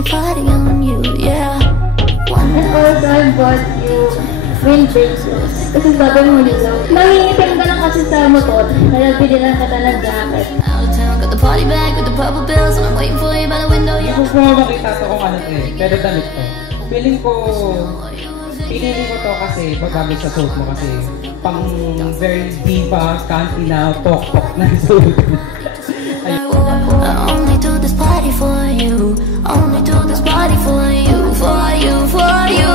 we party on you, yeah. And also, I bought you wind bracelets. Kasi sabi mo nila, nangingitim ka lang kasi sa motor. Kaya pinilan ka ng jacket. Got the party bag with the purple bills, and I'm waiting for you by the window, yeah. Gusto ko makita to kung ano to eh. Pero damit to. Pinili ko to kasi magamit sa suit mo kasi pang very diva, country na, tok-tok na suit. I only do this party for you. Only do this party for you, for you, for you.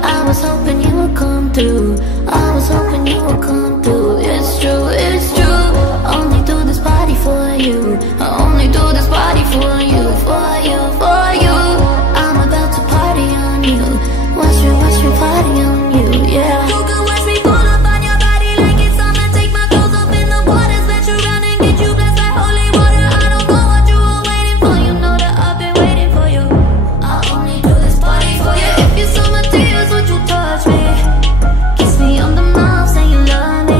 I was hoping you would come through. I was hoping you would come through. It's true, it's true. Only do this party for you. I only do this party for you, for you, for you. I'm about to party on you. Watch me party on you, yeah. You can watch me pull up on your body like it's summer. Take my clothes off in the water, let you run and get you blessed like holy water. I don't know what you were waiting for. You know that I've been waiting for you. I only do this party for you. If you saw my tears, would you touch me? Kiss me on the mouth, say you love me.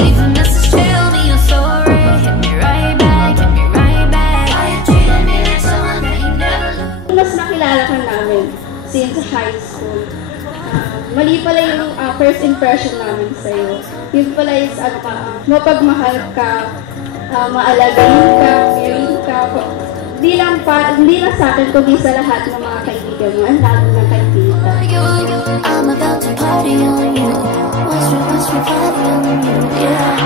Leave a message, tell me you're sorry. Hit me right back, hit me right back. Why you treating me like someone that you never loved? Mas nakilala ka namin since high school. Mali pala yung first impression namin sa'yo. Yun pala is mapagmahal ka, maalagayin ka, caring ka. Hindi lang sa akin, kundi sa lahat ng mga kaibigan mo, ang lalo ng kaibigan. I'm about to party on you. Watch me party on you, yeah.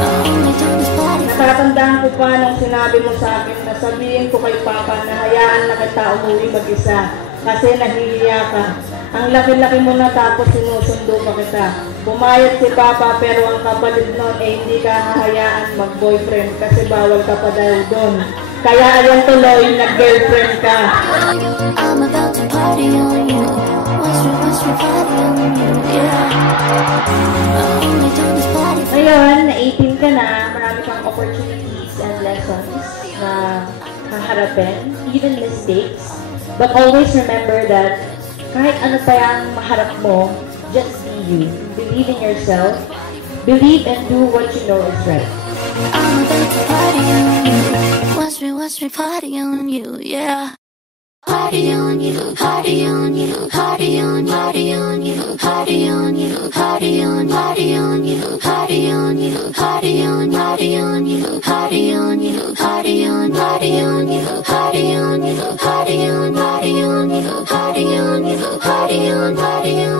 I only do this party. Natatandaan ko pa nung sinabi mo sa akin na sabihin ko kay Papa na hayaan na kita umuwi mag-isa kasi nahihiya ka. Ang laki-laki mo na tapos sinusundo pa kita. Pumayag si Papa pero ang kapalit nun hindi ka hahayaan mag-boyfriend kasi bawal ka pa dahil doon. Kaya ayan tuloy, nag-girlfriend ka. I'm about to party on you. Watch me party on you, yeah. I only do this party for you. Ngayon, na 18 ka na, marami kang opportunities and lessons na haharapin, even mistakes. But always remember that kahit ano pa yung maharap mo, just be you. Believe in yourself. Believe and do what you know is right. I'm about to party on you. Watch me party on you, yeah. Party on you, party on you, party on, party on you, party on you, party on, party on you, party on you, party on, party on you, party on you, party on, party on you, party on you, party on, party on you, party on you, party on, party on.